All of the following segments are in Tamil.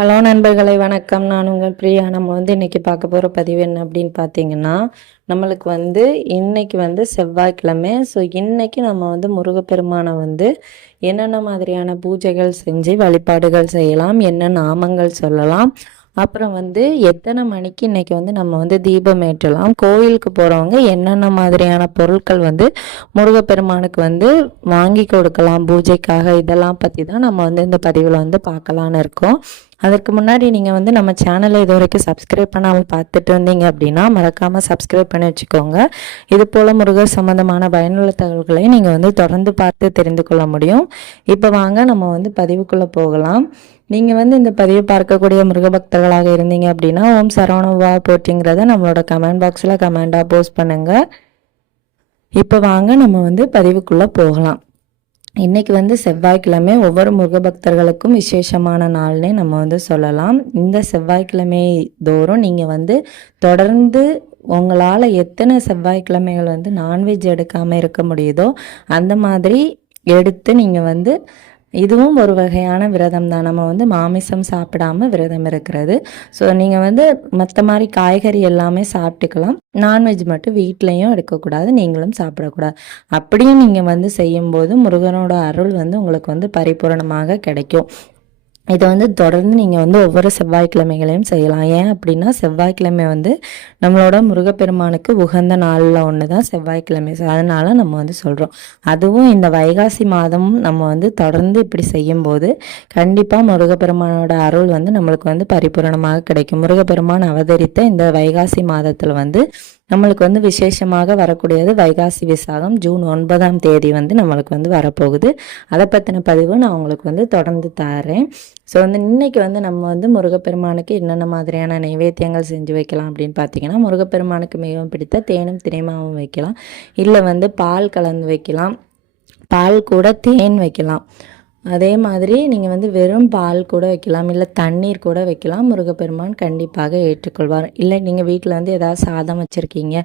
ஹலோ நண்பர்களை வணக்கம். நான் உங்கள் பிரியா. நம்ம இன்றைக்கி பார்க்க போகிற பதிவு என்ன அப்படின்னு பார்த்தீங்கன்னா, நம்மளுக்கு இன்றைக்கி செவ்வாய்க்கிழமை. ஸோ இன்றைக்கி நம்ம முருகப்பெருமானை என்னென்ன மாதிரியான பூஜைகள் செஞ்சு வழிபாடுகள் செய்யலாம், என்ன நாமங்கள் சொல்லலாம், அப்புறம் எத்தனை மணிக்கு இன்றைக்கி நம்ம தீபம் ஏற்றலாம், கோயிலுக்கு போகிறவங்க என்னென்ன மாதிரியான பொருட்கள் முருகப்பெருமானுக்கு வாங்கி கொடுக்கலாம் பூஜைக்காக, இதெல்லாம் பற்றி தான் நம்ம இந்த பதிவில் பார்க்கலான்னு இருக்கோம். அதற்கு முன்னாடி நீங்கள் நம்ம சேனலை இது வரைக்கும் சப்ஸ்கிரைப் பண்ணாமல் பார்த்துட்டு இருந்தீங்க அப்படின்னா மறக்காமல் சப்ஸ்கிரைப் பண்ணி வச்சுக்கோங்க. இது போல் முருகர் சம்மந்தமான பயனுள்ள தகவல்களை நீங்கள் தொடர்ந்து பார்த்து தெரிந்து கொள்ள முடியும். இப்போ வாங்க நம்ம பதிவுக்குள்ளே போகலாம். நீங்கள் இந்த பதிவை பார்க்கக்கூடிய முருகபக்தர்களாக இருந்தீங்க அப்படின்னா ஓம் சரவணபவா போற்றிங்கிறத நம்மளோட கமெண்ட் பாக்ஸில் கமெண்டாக போஸ்ட் பண்ணுங்கள். இப்போ வாங்க நம்ம பதிவுக்குள்ளே போகலாம். இன்றைக்கி செவ்வாய்க்கிழமை ஒவ்வொரு முருகபக்தர்களுக்கும் விசேஷமான நாள்னே நம்ம சொல்லலாம். இந்த செவ்வாய்க்கிழமை தோறும் நீங்கள் தொடர்ந்து உங்களால் எத்தனை செவ்வாய்க்கிழமைகள் நான்வெஜ் எடுக்காமல் இருக்க முடியுதோ அந்த மாதிரி எடுத்து நீங்கள் இதுவும் ஒரு வகையான விரதம் தான். நம்ம மாமிசம் சாப்பிடாம விரதம் இருக்கிறது. ஸோ நீங்கள் மற்ற மாதிரி காய்கறி எல்லாமே சாப்பிட்டுக்கலாம். நான்வெஜ் மட்டும் வீட்லேயும் எடுக்கக்கூடாது, நீங்களும் சாப்பிடக்கூடாது. அப்படியும் நீங்கள் செய்யும்போது முருகனோட அருள் உங்களுக்கு பரிபூரணமாக கிடைக்கும். இதை தொடர்ந்து நீங்கள் ஒவ்வொரு செவ்வாய்க்கிழமைகளையும் செய்யலாம். ஏன் அப்படின்னா செவ்வாய்க்கிழமை நம்மளோட முருகப்பெருமானுக்கு உகந்த நாளில் ஒன்று தான் செவ்வாய்க்கிழமை. அதனால் நம்ம சொல்கிறோம். அதுவும் இந்த வைகாசி மாதமும் நம்ம தொடர்ந்து இப்படி செய்யும்போது கண்டிப்பாக முருகப்பெருமானோட அருள் நம்மளுக்கு பரிபூரணமாக கிடைக்கும். முருகப்பெருமான் அவதரித்த இந்த வைகாசி மாதத்தில் நம்மளுக்கு விசேஷமாக வரக்கூடியது வைகாசி விசாகம். ஜூன் 9ஆம் தேதி நம்மளுக்கு வரப்போகுது. அதை பற்றின பதிவு நான் உங்களுக்கு தொடர்ந்து தரேன். ஸோ இன்னைக்கு நம்ம முருகப்பெருமானுக்கு என்னென்ன மாதிரியான நைவேத்தியங்கள் செஞ்சு வைக்கலாம் அப்படின்னு பார்த்தீங்கன்னா, முருகப்பெருமானுக்கு மிகவும் பிடித்த தேனும் தினைமாவும் வைக்கலாம், இல்லை பால் கலந்து வைக்கலாம், பால் கூட தேன் வைக்கலாம். அதே மாதிரி நீங்கள் வெறும் பால் கூட வைக்கலாம், இல்லை தண்ணீர் கூட வைக்கலாம். முருகப்பெருமான் கண்டிப்பாக ஏற்றுக்கொள்வார். இல்லை நீங்கள் வீட்டில் ஏதாவது சாதம் வச்சுருக்கீங்க,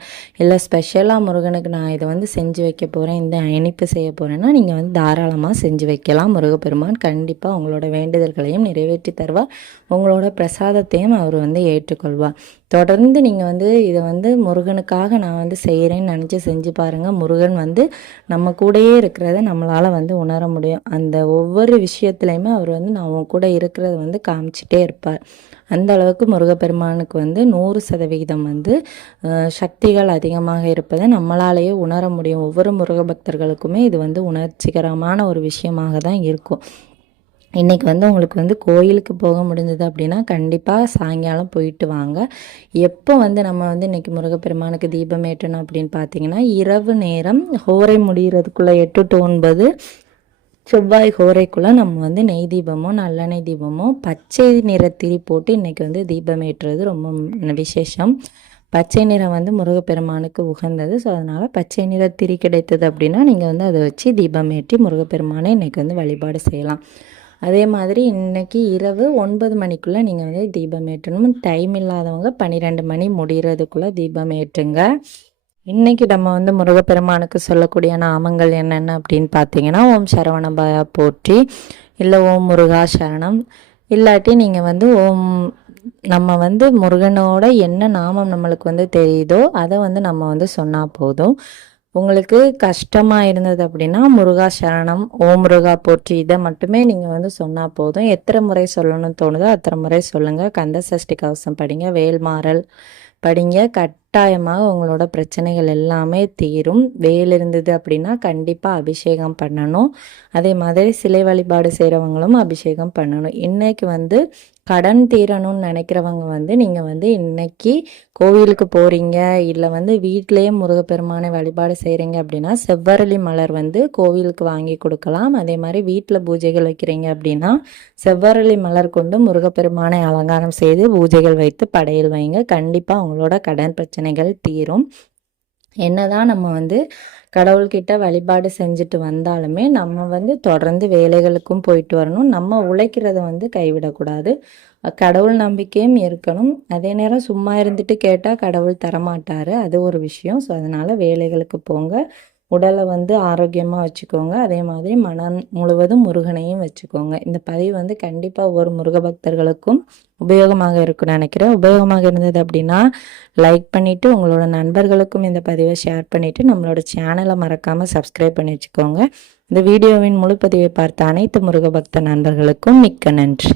இல்லை ஸ்பெஷலாக முருகனுக்கு நான் இதை செஞ்சு வைக்க போகிறேன், இந்த இனிப்பு செய்ய போகிறேன்னா நீங்கள் தாராளமாக செஞ்சு வைக்கலாம். முருகப்பெருமான் கண்டிப்பாக உங்களோட வேண்டுதல்களையும் நிறைவேற்றி தருவார். உங்களோட பிரசாதத்தையும் அவர் ஏற்றுக்கொள்வார். தொடர்ந்து நீங்கள் இதை முருகனுக்காக நான் செய்கிறேன்னு நினச்சி செஞ்சு பாருங்கள். முருகன் நம்ம கூடயே இருக்கிறத நம்மளால் உணர முடியும். அந்த ஒவ்வொரு விஷயத்துலையுமே அவர் நான் உன் கூட இருக்கிறத காமிச்சிட்டே இருப்பார். அந்த அளவுக்கு முருகப்பெருமானுக்கு 100% சக்திகள் அதிகமாக இருப்பதை நம்மளாலேயே உணர முடியும். ஒவ்வொரு முருகபக்தர்களுக்குமே இது உணர்ச்சிகரமான ஒரு விஷயமாக தான் இருக்கும். இன்றைக்கி உங்களுக்கு கோயிலுக்கு போக முடிஞ்சது அப்படின்னா கண்டிப்பாக சாயங்காலம் போயிட்டு வாங்க. எப்போ நம்ம இன்றைக்கி முருகப்பெருமானுக்கு தீபம் ஏற்றணும் அப்படின்னு பார்த்தீங்கன்னா, இரவு நேரம் ஹோரை முடிகிறதுக்குள்ளே 8 to 9 செவ்வாய் ஹோரைக்குள்ளே நம்ம நெய் தீபமோ நல்லெண்ணெய் தீபமோ பச்சை நிற திரி போட்டு இன்றைக்கி தீபம் ஏற்றுறது ரொம்ப விசேஷம். பச்சை நிறம் முருகப்பெருமானுக்கு உகந்தது. ஸோ அதனால் பச்சை நிற திரி கிடைத்தது அப்படின்னா நீங்கள் அதை வச்சு தீபம் ஏற்றி முருகப்பெருமானை இன்றைக்கி வழிபாடு செய்யலாம். அதே மாதிரி இன்றைக்கி இரவு 9 மணிக்குள்ளே நீங்கள் தீபம் ஏற்றணும். டைம் இல்லாதவங்க 12 மணி முடிகிறதுக்குள்ளே தீபம் ஏற்றுங்க. இன்றைக்கி நம்ம முருகப்பெருமானுக்கு சொல்லக்கூடிய நாமங்கள் என்னென்ன அப்படின்னு பார்த்தீங்கன்னா, ஓம் சரவணபவா போற்றி, இல்லை ஓம் முருகா சரணம், இல்லாட்டி நீங்கள் ஓம் நம்ம முருகனோட என்ன நாமம் நம்மளுக்கு தெரியுதோ அதை நம்ம சொன்னால் போதும். உங்களுக்கு கஷ்டமாக இருந்தது அப்படின்னா முருகா சரணம், ஓம் முருகா போற்றி இதை மட்டுமே நீங்கள் சொன்னால் போதும். எத்தனை முறை சொல்லணும்னு தோணுதோ அத்தனை முறை சொல்லுங்கள். கந்த சஷ்டி கவசம் படிங்க, வேல்மாறல் படிங்க. கட்டாயமாக உங்களோட பிரச்சனைகள் எல்லாமே தீரும். வேல் இருந்தது அப்படின்னா கண்டிப்பாக அபிஷேகம் பண்ணணும். அதே மாதிரி சிலை வழிபாடு செய்கிறவங்களும் அபிஷேகம் பண்ணணும். இன்றைக்கி கடன் தீரணும்னு நினைக்கிறவங்க நீங்கள் இன்னைக்கு கோவிலுக்கு போகிறீங்க, இல்லை வீட்டிலேயே முருகப்பெருமானை வழிபாடு செய்கிறீங்க அப்படின்னா செவ்வரளி மலர் கோவிலுக்கு வாங்கி கொடுக்கலாம். அதே மாதிரி வீட்டில் பூஜைகள் வைக்கிறீங்க அப்படின்னா செவ்வரளி மலர் கொண்டு முருகப்பெருமானை அலங்காரம் செய்து பூஜைகள் வைத்து படையல் வைங்க. கண்டிப்பாக அவங்களோட கடன் பிரச்சனைகள் தீரும். என்னதான் நம்ம கடவுள்கிட்ட வழிபாடு செஞ்சுட்டு வந்தாலுமே நம்ம தொடர்ந்து வேலைகளுக்கும் போயிட்டு வரணும். நம்ம உழைக்கிறத கைவிடக்கூடாது. கடவுள் நம்பிக்கையும் இருக்கணும். அதே நேரம் சும்மா இருந்துட்டு கேட்டால் கடவுள் தரமாட்டார், அது ஒரு விஷயம். ஸோ அதனால் வேலைகளுக்கு போங்க. உடலை வந்து ஆரோக்கியமாக வச்சுக்கோங்க. அதே மாதிரி மனம் முழுவதும் முருகனையும் வச்சுக்கோங்க. இந்த பதிவு வந்து கண்டிப்பாக ஒவ்வொரு முருக பக்தர்களுக்கும் உபயோகமாக இருக்கும்னு நினைக்கிறேன். உபயோகமாக இருந்தது அப்படின்னா லைக் பண்ணிவிட்டு உங்களோட நண்பர்களுக்கும் இந்த பதிவை ஷேர் பண்ணிவிட்டு நம்மளோட சேனலை மறக்காமல் சப்ஸ்கிரைப் பண்ணி வச்சுக்கோங்க. இந்த வீடியோவின் முழு பதிவை பார்த்த அனைத்து முருக பக்த நண்பர்களுக்கும் மிக்க நன்றி.